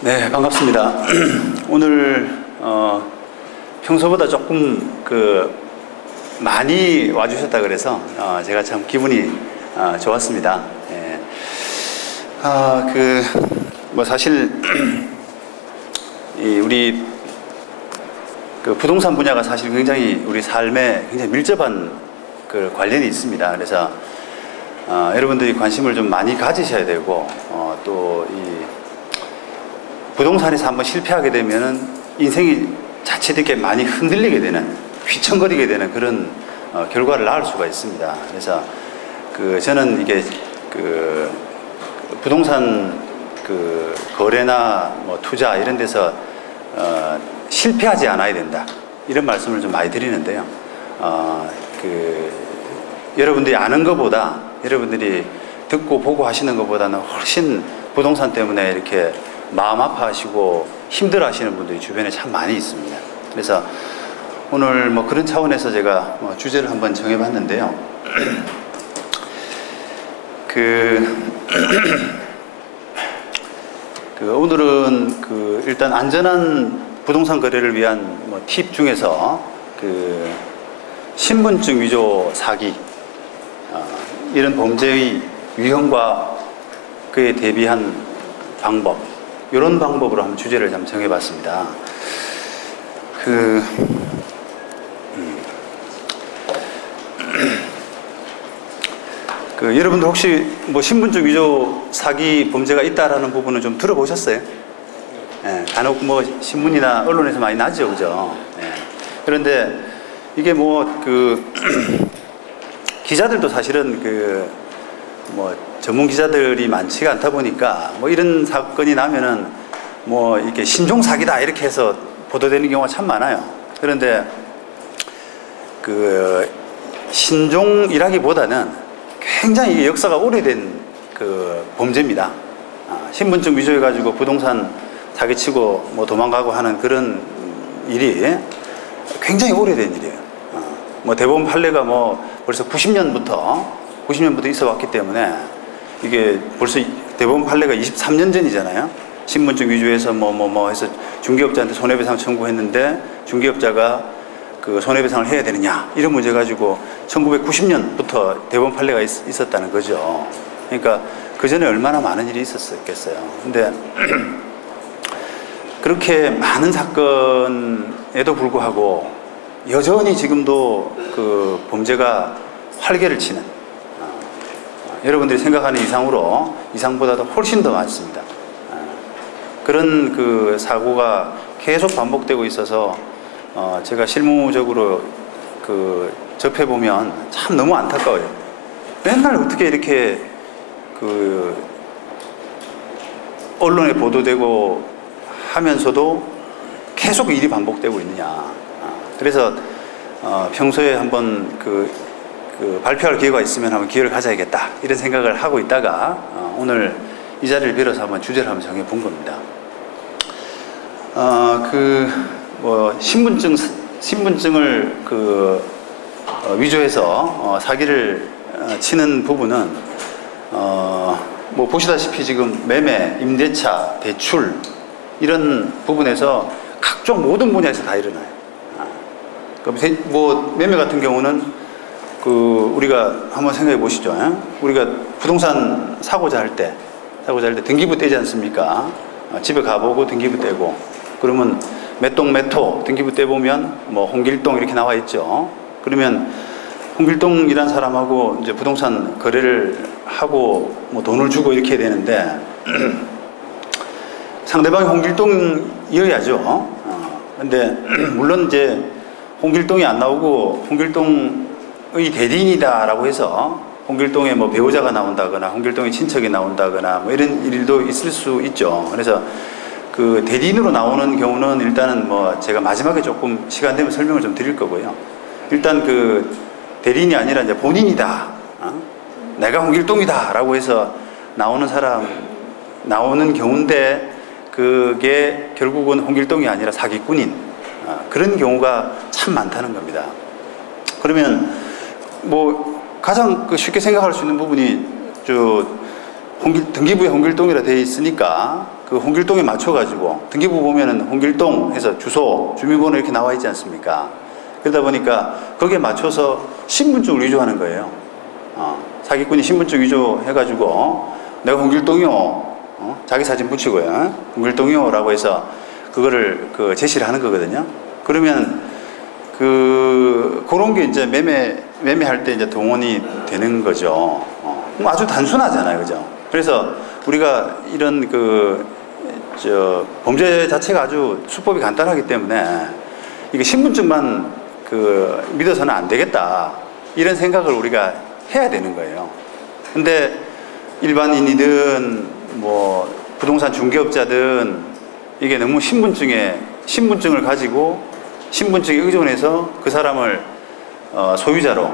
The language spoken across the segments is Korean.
네, 반갑습니다. 오늘 평소보다 조금 많이 와주셨다 그래서 제가 참 기분이 좋았습니다. 예. 사실 우리 부동산 분야가 사실 굉장히 우리 삶에 굉장히 밀접한 관련이 있습니다. 그래서 여러분들이 관심을 좀 많이 가지셔야 되고 또 이 부동산에서 한번 실패하게 되면은 인생이 자칫 이렇게 많이 흔들리게 되는, 휘청거리게 되는 그런 결과를 낳을 수가 있습니다. 그래서 저는 이게 부동산 거래나 뭐 투자 이런 데서 실패하지 않아야 된다, 이런 말씀을 좀 많이 드리는데요. 여러분들이 아는 것보다, 여러분들이 듣고 보고 하시는 것보다는 훨씬 부동산 때문에 이렇게 마음 아파하시고 힘들어 하시는 분들이 주변에 참 많이 있습니다. 그래서 오늘 뭐 그런 차원에서 제가 주제를 한번 정해봤는데요. 오늘은 일단 안전한 부동산 거래를 위한 팁 중에서 신분증 위조 사기, 이런 범죄의 유형과 그에 대비한 방법, 이런 방법으로 한번 주제를 좀 정해봤습니다. 여러분들 혹시 뭐 신분증 위조 사기 범죄가 있다라는 부분은 좀 들어보셨어요? 예, 간혹 뭐 신문이나 언론에서 많이 나죠, 그죠? 예. 그런데 이게 기자들도 사실은 전문 기자들이 많지가 않다 보니까 이런 사건이 나면은 이렇게 신종 사기다 이렇게 해서 보도되는 경우가 참 많아요. 그런데 신종이라기보다는 굉장히 역사가 오래된 범죄입니다. 신분증 위조해가지고 부동산 사기치고 도망가고 하는 그런 일이 굉장히 오래된 일이에요. 대법원 판례가 벌써 90년부터 있어 왔기 때문에 이게 벌써 대법원 판례가 23년 전이잖아요. 신분증 위조해서 해서 중개업자한테 손해배상 청구했는데 중개업자가 손해배상을 해야 되느냐, 이런 문제 가지고 1990년부터 대법원 판례가 있었다는 거죠. 그러니까 그 전에 얼마나 많은 일이 있었겠어요. 근데 그렇게 많은 사건에도 불구하고 여전히 지금도 범죄가 활개를 치는, 여러분들이 생각하는 이상보다도 훨씬 더 많습니다. 그런 사고가 계속 반복되고 있어서 제가 실무적으로 접해보면 참 너무 안타까워요. 맨날 어떻게 이렇게 언론에 보도되고 하면서도 계속 일이 반복되고 있느냐. 그래서 평소에 한번 발표할 기회가 있으면 한번 기회를 가져야겠다, 이런 생각을 하고 있다가 오늘 이 자리를 빌어서 한번 주제를 한번 정해 본 겁니다. 신분증을 위조해서 사기를 치는 부분은 보시다시피 지금 매매, 임대차, 대출 이런 부분에서 각종 모든 분야에서 다 일어나요. 매매 같은 경우는 우리가 한번 생각해 보시죠. 우리가 부동산 사고자 할 때 등기부 떼지 않습니까? 집에 가보고 등기부 떼고, 그러면 몇 동 몇 호 등기부 떼보면 홍길동 이렇게 나와 있죠. 그러면 홍길동이란 사람하고 이제 부동산 거래를 하고 돈을 주고 이렇게 해야 되는데 상대방이 홍길동이어야죠. 근데 물론 이제 홍길동이 안 나오고 홍길동의 대리인이다라고 해서 홍길동의 배우자가 나온다거나 홍길동의 친척이 나온다거나 이런 일도 있을 수 있죠. 그래서 대리인으로 나오는 경우는 일단은 제가 마지막에 조금 시간 되면 설명을 좀 드릴 거고요. 일단 대리인이 아니라 이제 본인이다, 내가 홍길동이다 라고 해서 나오는 경우인데 그게 결국은 홍길동이 아니라 사기꾼인 그런 경우가 참 많다는 겁니다. 그러면 가장 쉽게 생각할 수 있는 부분이 등기부에 홍길동이라 되어 있으니까 그 홍길동에 맞춰가지고 등기부 보면은 홍길동 해서 주소, 주민번호 이렇게 나와 있지 않습니까? 그러다 보니까 거기에 맞춰서 신분증을 위조하는 거예요. 사기꾼이 신분증 위조해가지고 내가 홍길동이요, 자기 사진 붙이고요, 홍길동이요라고 해서 그거를 제시를 하는 거거든요. 그러면 그런 게 이제 매매할 때 이제 동원이 되는 거죠. 아주 단순하잖아요, 그죠? 그래서 우리가 이런 범죄 자체가 아주 수법이 간단하기 때문에 이게 신분증만 믿어서는 안 되겠다, 이런 생각을 우리가 해야 되는 거예요. 근데 일반인이든 뭐 부동산 중개업자든 이게 너무 신분증을 가지고 신분증에 의존해서 그 사람을 소유자로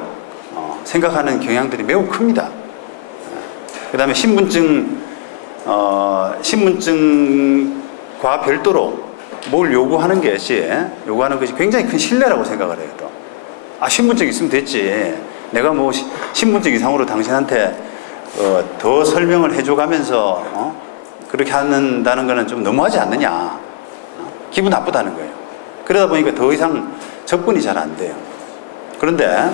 생각하는 경향들이 매우 큽니다. 그 다음에 신분증과 별도로 뭘 요구하는 것이 굉장히 큰 신뢰라고 생각을 해요. 또. 신분증 있으면 됐지. 내가 뭐 신분증 이상으로 당신한테 더 설명을 해줘가면서 그렇게 한다는 거는 좀 너무하지 않느냐. 기분 나쁘다는 거예요. 그러다 보니까 더 이상 접근이 잘 안 돼요. 그런데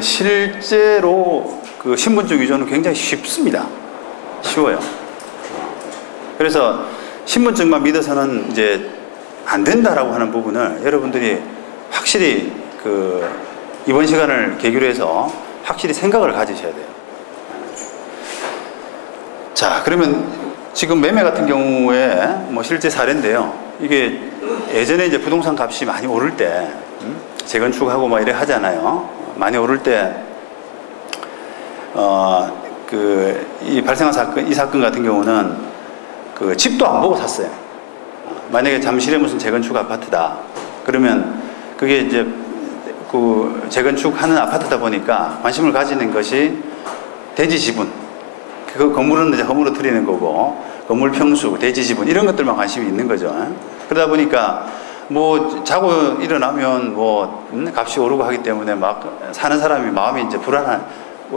실제로 신분증 위조는 굉장히 쉽습니다. 쉬워요. 그래서 신분증만 믿어서는 이제 안 된다라고 하는 부분을 여러분들이 확실히 이번 시간을 계기로 해서 확실히 생각을 가지셔야 돼요. 자, 그러면 지금 매매 같은 경우에 뭐 실제 사례인데요. 이게 예전에 이제 부동산 값이 많이 오를 때, 재건축하고 막 이래 하잖아요. 많이 오를 때, 이 발생한 사건, 이 사건 같은 경우는 집도 안 보고 샀어요. 만약에 잠실에 무슨 재건축 아파트다. 그러면 그게 이제 재건축하는 아파트다 보니까 관심을 가지는 것이 대지 지분. 그 건물은 이제 허물어뜨리는 거고, 건물 평수, 대지 지분, 이런 것들만 관심이 있는 거죠. 그러다 보니까 뭐 자고 일어나면 값이 오르고 하기 때문에 막 사는 사람이 마음이 이제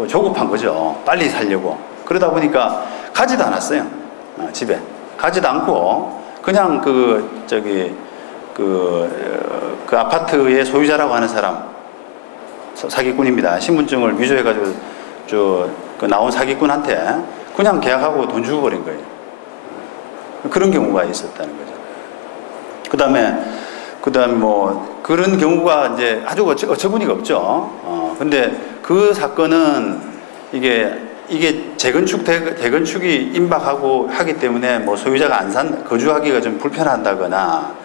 조급한 거죠. 빨리 살려고. 그러다 보니까 가지도 않았어요. 집에. 가지도 않고 그냥 아파트의 소유자라고 하는 사람, 사기꾼입니다. 신분증을 위조해가지고 나온 사기꾼한테 그냥 계약하고 돈 주고 버린 거예요. 그런 경우가 있었다는 거죠. 그 다음에 뭐 그런 경우가 이제 아주 어처구니가 없죠. 근데 그 사건은 이게 대건축이 임박하고 하기 때문에 뭐 소유자가 거주하기가 좀 불편하다거나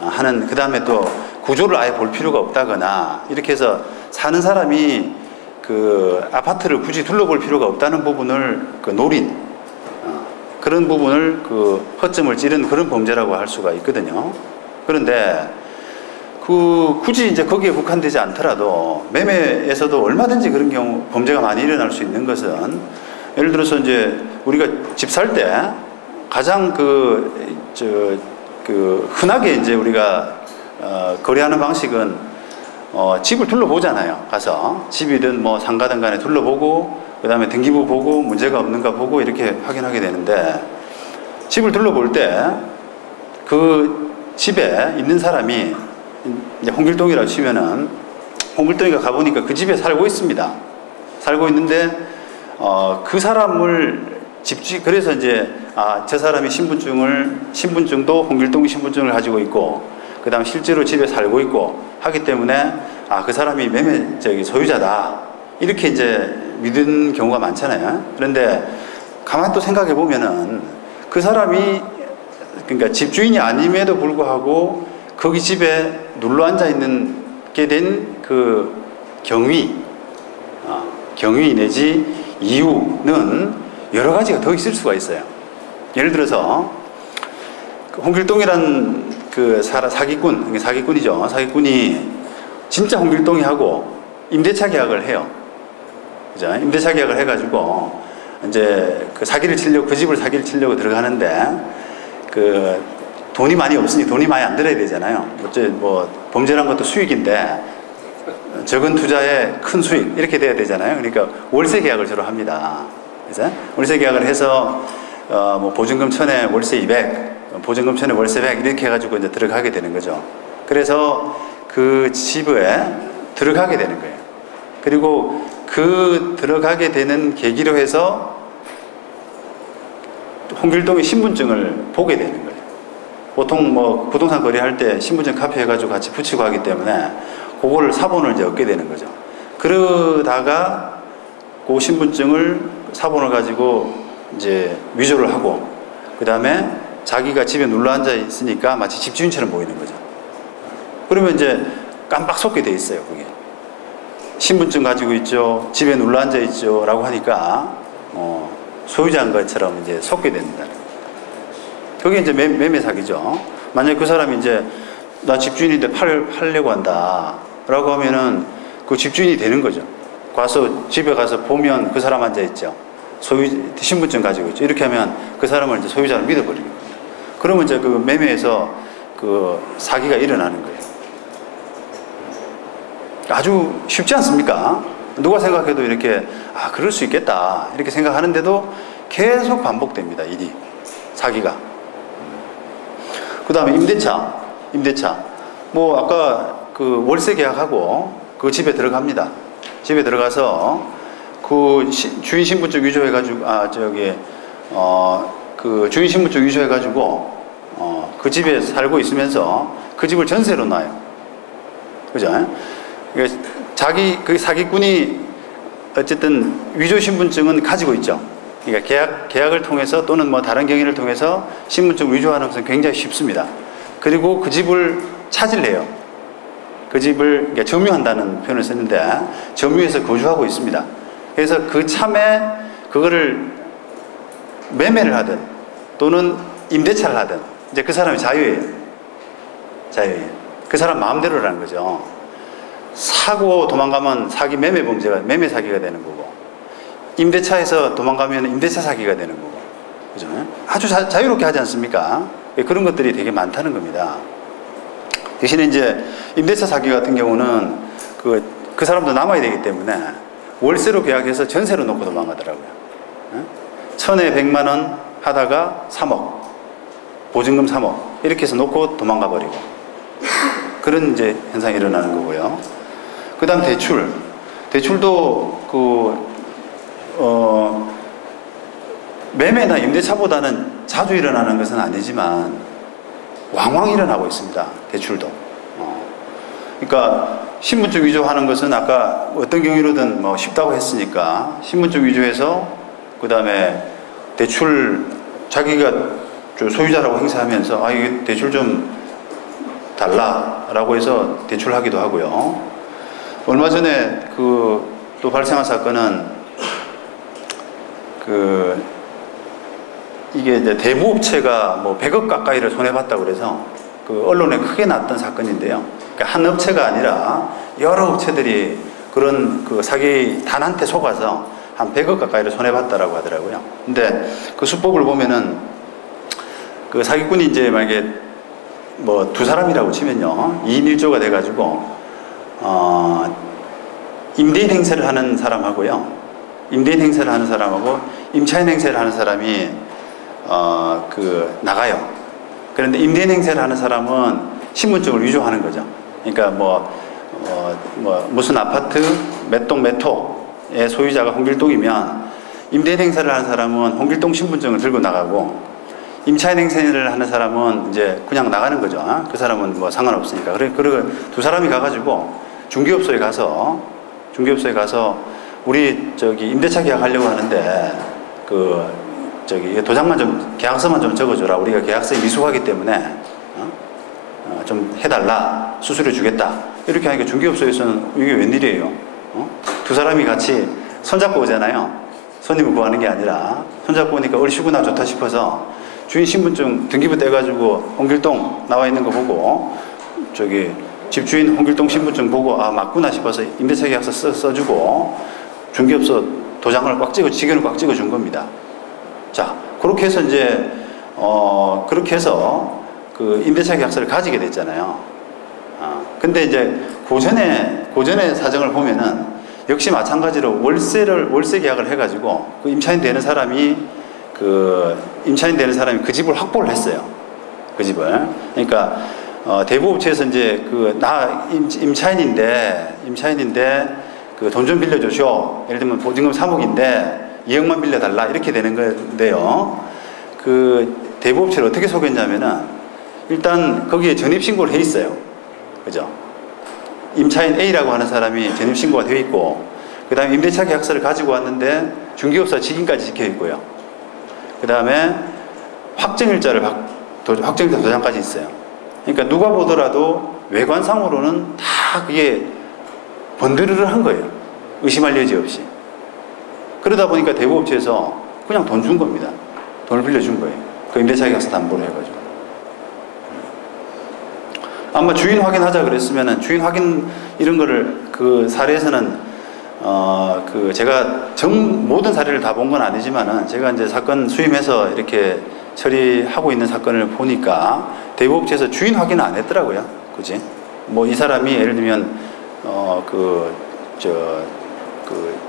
하는, 그 다음에 또 구조를 아예 볼 필요가 없다거나 이렇게 해서 사는 사람이 아파트를 굳이 둘러볼 필요가 없다는 부분을 노린, 그런 부분을 허점을 찌른 그런 범죄라고 할 수가 있거든요. 그런데 굳이 이제 거기에 국한되지 않더라도 매매에서도 얼마든지 그런 경우 범죄가 많이 일어날 수 있는 것은, 예를 들어서 이제 우리가 집 살 때 가장 흔하게 이제 우리가 거래하는 방식은 집을 둘러보잖아요. 가서 집이든 뭐 상가든 간에 둘러보고, 그 다음에 등기부 보고 문제가 없는가 보고 이렇게 확인하게 되는데, 집을 둘러볼 때 그 집에 있는 사람이 이제 홍길동이라고 치면은 홍길동이가 가보니까 그 집에 살고 있습니다. 살고 있는데 그 사람을 그래서 이제 저 사람이 신분증도 홍길동이 신분증을 가지고 있고, 그 다음 실제로 집에 살고 있고 하기 때문에 그 사람이 소유자다, 이렇게 이제 믿은 경우가 많잖아요. 그런데 가만 또 생각해 보면은 그 사람이, 그러니까 집주인이 아님에도 불구하고 거기 집에 눌러 앉아 있는 게 된 경위 내지 이유는 여러 가지가 더 있을 수가 있어요. 예를 들어서 홍길동이란 사기꾼이죠. 사기꾼이 진짜 홍길동이 하고 임대차 계약을 해요. 그죠? 임대차 계약을 해가지고 이제 그 집을 사기를 치려고 들어가는데 돈이 많이 없으니 돈이 많이 안 들어야 되잖아요. 뭐 범죄란 것도 수익인데 적은 투자에 큰 수익, 이렇게 돼야 되잖아요. 그러니까 월세 계약을 주로 합니다. 그죠? 월세 계약을 해서 뭐 보증금 1000에 월세 200, 보증금 1000에 월세 100 이렇게 해가지고 이제 들어가게 되는 거죠. 그래서 그 집에 들어가게 되는 거예요. 그리고 그 들어가게 되는 계기로 해서 홍길동의 신분증을 보게 되는 거예요. 보통 뭐 부동산 거래할 때 신분증 카피 해가지고 같이 붙이고 하기 때문에 그거를 사본을 이제 얻게 되는 거죠. 그러다가 그 신분증을 사본을 가지고 이제 위조를 하고 그 다음에 자기가 집에 눌러 앉아 있으니까 마치 집주인처럼 보이는 거죠. 그러면 이제 깜빡 속게 돼 있어요. 그게 신분증 가지고 있죠, 집에 눌러 앉아 있죠 라고 하니까 소유자인 것처럼 이제 속게 됩니다. 그게 이제 매매 사기죠. 만약에 그 사람이 이제 나 집주인인데 팔려고 한다 라고 하면은 그 집주인이 되는 거죠. 가서 집에 가서 보면 그 사람 앉아 있죠, 신분증 가지고 있죠. 이렇게 하면 그 사람을 이제 소유자를 믿어버리는 겁니다. 그러면 이제 그 매매에서 그 사기가 일어나는 거예요. 아주 쉽지 않습니까? 누가 생각해도 이렇게 그럴 수 있겠다 이렇게 생각하는데도 계속 반복됩니다. 일이, 사기가. 그 다음에 임대차 뭐 아까 그 월세 계약하고 그 집에 들어갑니다. 집에 들어가서 그 주인 신분증 위조해가지고 그 주인 신분증 위조해가지고 그 집에 살고 있으면서 그 집을 전세로 놔요. 그죠? 그 사기꾼이 어쨌든 위조 신분증은 가지고 있죠. 그러니까 계약을 통해서 또는 뭐 다른 경위를 통해서 신분증 위조하는 것은 굉장히 쉽습니다. 그리고 그 집을 차질해요. 그 집을 그러니까 점유한다는 표현을 썼는데 점유해서 거주하고 있습니다. 그래서 그 참에 그거를 매매를 하든 또는 임대차를 하든 이제 그 사람이 자유예요. 그 사람 마음대로라는 거죠. 사고 도망가면 매매 범죄가 매매 사기가 되는 거고, 임대차에서 도망가면 임대차 사기가 되는 거고, 그죠? 아주 자유롭게 하지 않습니까? 그런 것들이 되게 많다는 겁니다. 대신에 이제 임대차 사기 같은 경우는 그 사람도 남아야 되기 때문에 월세로 계약해서 전세로 놓고 도망가더라고요. 1000에 100만 원 하다가 3억, 보증금 3억 이렇게 해서 놓고 도망가 버리고, 그런 이제 현상이 일어나는 거고요. 그 다음 대출도 매매나 임대차보다는 자주 일어나는 것은 아니지만 왕왕 일어나고 있습니다. 대출도. 그러니까 신분증 위조하는 것은 아까 어떤 경위로든 뭐 쉽다고 했으니까 신분증 위조해서 그 다음에 대출 자기가 소유자라고 행세하면서 이게 대출 좀 달라라고 해서 대출하기도 하고요. 얼마 전에 또 발생한 사건은 이게 이제 대부업체가 뭐 100억 가까이를 손해봤다고 그래서 그 언론에 크게 났던 사건인데요. 그러니까 한 업체가 아니라 여러 업체들이 그런 그 사기 단한테 속아서 한 100억 가까이를 손해봤다라고 하더라고요. 근데 그 수법을 보면은 그 사기꾼이 이제 만약에 뭐 두 사람이라고 치면요, 2인 1조가 돼가지고 임대인 행세를 하는 사람하고요, 임대인 행세를 하는 사람하고 임차인 행세를 하는 사람이 나가요. 그런데 임대인 행세를 하는 사람은 신분증을 위조하는 거죠. 그러니까 무슨 아파트 몇 동 몇 호의 소유자가 홍길동이면 임대인 행세를 하는 사람은 홍길동 신분증을 들고 나가고, 임차인 행세를 하는 사람은 이제 그냥 나가는 거죠. 그 사람은 뭐 상관없으니까. 그리고 두 사람이 가가지고 중개업소에 가서 우리 임대차 계약하려고 하는데 도장만 좀, 계약서만 좀 적어줘라. 우리가 계약서에 미숙하기 때문에 좀 해달라. 수수료 주겠다. 이렇게 하니까 중개업소에서는 이게 웬일이에요? 두 사람이 같이 손잡고 오잖아요. 손님을 구하는 게 아니라 손잡고 오니까 얼씨구나 좋다 싶어서 주인 신분증 등기부 떼가지고 홍길동 나와 있는 거 보고 집주인 홍길동 신분증 보고 맞구나 싶어서 임대차 계약서 써주고 중개업소 도장을 꽉 찍어, 직원을 꽉 찍어 준 겁니다. 자, 그렇게 해서 이제 그렇게 해서 그 임대차 계약서를 가지게 됐잖아요. 근데 이제 고전의 사정을 보면은 역시 마찬가지로 월세 계약을 해가지고 그 임차인 되는 사람이 그 임차인 되는 사람이 그 집을 확보를 했어요. 그 집을. 그러니까 대부업체에서 이제 그 나 임차인인데 그 돈 좀 빌려주쇼. 예를 들면 보증금 3억인데 2억만 빌려달라 이렇게 되는 건데요. 그 대부업체를 어떻게 속였냐면은 일단 거기에 전입신고를 해 있어요. 그죠? 임차인 A라고 하는 사람이 전입신고가 되어 있고, 그 다음에 임대차 계약서를 가지고 왔는데 중개업소 직인까지 지켜 있고요. 그 다음에 확정일자 도장까지 있어요. 그러니까 누가 보더라도 외관상으로는 다 그게 번드르르 한 거예요. 의심할 여지 없이. 그러다 보니까 대부업체에서 그냥 돈 준 겁니다. 돈을 빌려준 거예요. 그 임대차 계약서 담보로 해가지고. 아마 주인 확인하자 그랬으면은 주인 확인 이런 거를 그 사례에서는 그 제가 모든 사례를 다 본 건 아니지만은 제가 이제 사건 수임해서 이렇게 처리하고 있는 사건을 보니까 대부업체에서 주인 확인을 안 했더라고요. 그지? 뭐 이 사람이 예를 들면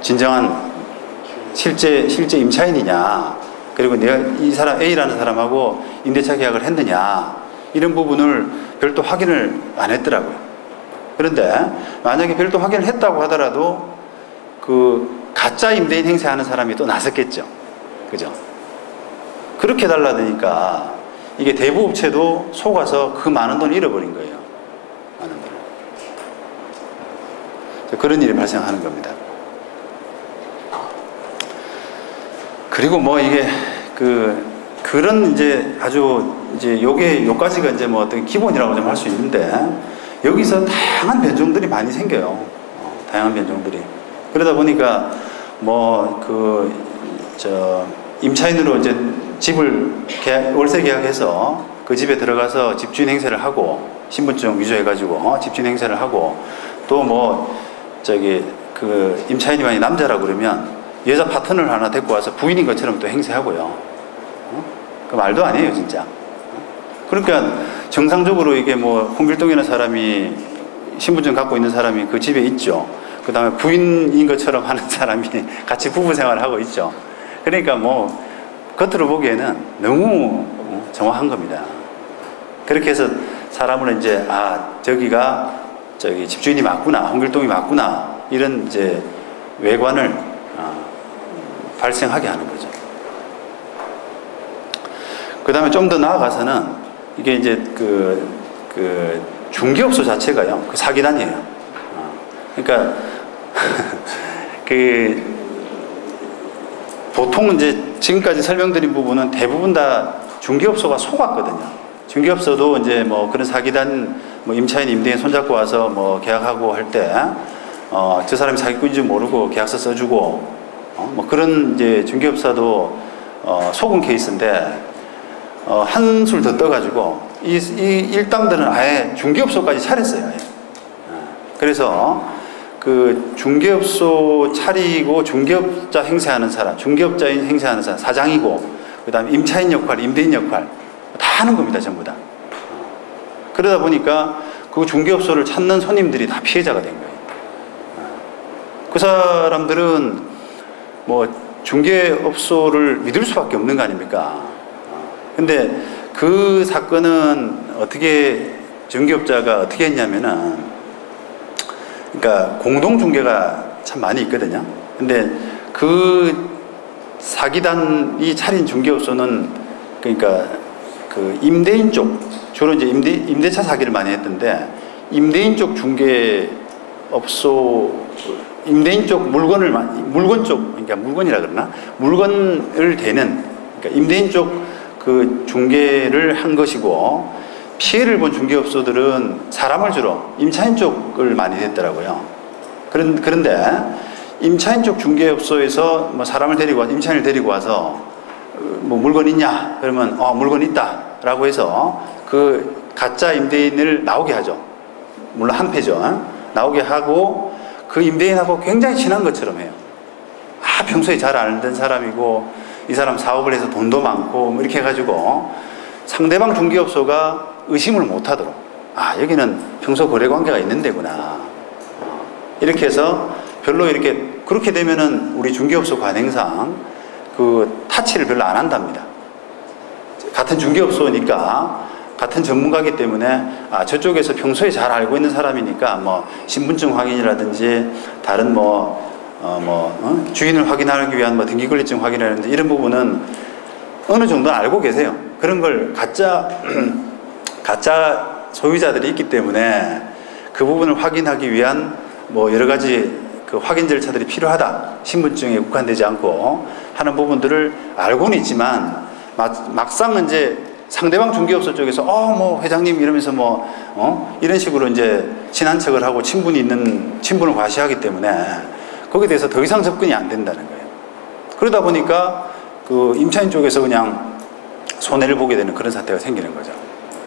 진정한 실제 임차인이냐, 그리고 내가 이 사람 A라는 사람하고 임대차 계약을 했느냐, 이런 부분을 별도 확인을 안 했더라고요. 그런데 만약에 별도 확인을 했다고 하더라도 그 가짜 임대인 행세하는 사람이 또 나섰겠죠. 그죠? 그렇게 달라드니까 이게 대부업체도 속아서 그 많은 돈을 잃어버린 거예요. 많은 돈을. 그런 일이 발생하는 겁니다. 그리고 뭐 이게 그런 이제 아주 이제 요까지가 이제 뭐 어떤 기본이라고 좀 할 수 있는데, 여기서 다양한 변종들이 많이 생겨요. 다양한 변종들이. 그러다 보니까 임차인으로 이제 집을 월세 계약해서 그 집에 들어가서 집주인 행세를 하고, 신분증 위조해가지고 집주인 행세를 하고, 또 그 임차인이 만약 남자라고 그러면 여자 파트너를 하나 데리고 와서 부인인 것처럼 또 행세하고요. 그 말도 아니에요, 진짜. 그러니까 정상적으로 이게 뭐 홍길동이라는 사람이 신분증 갖고 있는 사람이 그 집에 있죠. 그 다음에 부인인 것처럼 하는 사람이 같이 부부 생활을 하고 있죠. 그러니까 뭐 겉으로 보기에는 너무 정확한 겁니다. 그렇게 해서 사람을 이제 저기가 집주인이 맞구나, 홍길동이 맞구나, 이런 이제 외관을 발생하게 하는 거죠. 그 다음에 좀 더 나아가서는 이게 이제 그 중개업소 자체가요, 그 사기단이에요. 그러니까 보통 이제 지금까지 설명드린 부분은 대부분 다 중개업소가 속았거든요. 중개업소도 이제 뭐 그런 사기단, 뭐 임차인, 임대인 손잡고 와서 뭐 계약하고 할 때, 저 사람이 사기꾼인지 모르고 계약서 써주고, 뭐 그런 이제 중개업사도 속은 케이스인데, 한술 더 떠가지고 이 일당들은 아예 중개업소까지 차렸어요. 아예. 그래서 그 중개업소 차리고 중개업자 행세하는 사람, 중개업자인 행세하는 사람, 사장이고, 그 다음에 임차인 역할, 임대인 역할 다 하는 겁니다, 전부 다. 그러다 보니까 그 중개업소를 찾는 손님들이 다 피해자가 된 거예요. 그 사람들은 뭐 중개업소를 믿을 수밖에 없는 거 아닙니까? 근데 그 사건은 어떻게 중개업자가 어떻게 했냐면은, 그러니까 공동중개가 참 많이 있거든요. 근데 그 사기단이 차린 중개업소는, 그러니까 그 임대인 쪽, 주로 이제 임대차 사기를 많이 했던데, 임대인 쪽 중개업소, 임대인 쪽 물건 쪽, 그러니까 물건이라 그러나? 물건을 대는, 그러니까 임대인 쪽 그 중개를 한 것이고, 피해를 본 중개업소들은 사람을 주로 임차인 쪽을 많이 했더라고요. 그런데 임차인 쪽 중개업소에서 뭐 사람을 데리고 와서, 임차인을 데리고 와서 뭐 물건 있냐? 그러면 물건 있다 라고 해서 그 가짜 임대인을 나오게 하죠. 물론 한패죠. 나오게 하고 그 임대인하고 굉장히 친한 것처럼 해요. 평소에 잘 알던 사람이고, 이 사람 사업을 해서 돈도 많고 뭐 이렇게 해가지고 상대방 중개업소가 의심을 못하도록, 여기는 평소 거래관계가 있는 데구나, 이렇게 해서 별로 이렇게, 그렇게 되면은 우리 중개업소 관행상 그 타치를 별로 안 한답니다. 같은 중개업소니까 같은 전문가이기 때문에 저쪽에서 평소에 잘 알고 있는 사람이니까 뭐 신분증 확인이라든지 다른 주인을 확인하기 위한 뭐 등기권리증 확인이라든지 이런 부분은 어느 정도 알고 계세요. 그런 걸 가짜 소유자들이 있기 때문에 그 부분을 확인하기 위한 뭐 여러 가지 그 확인 절차들이 필요하다. 신분증에 국한되지 않고 하는 부분들을 알고는 있지만 막상 이제 상대방 중개업소 쪽에서 뭐 회장님 이러면서 이런 식으로 이제 친한 척을 하고 친분을 과시하기 때문에 거기에 대해서 더 이상 접근이 안 된다는 거예요. 그러다 보니까 그 임차인 쪽에서 그냥 손해를 보게 되는 그런 사태가 생기는 거죠.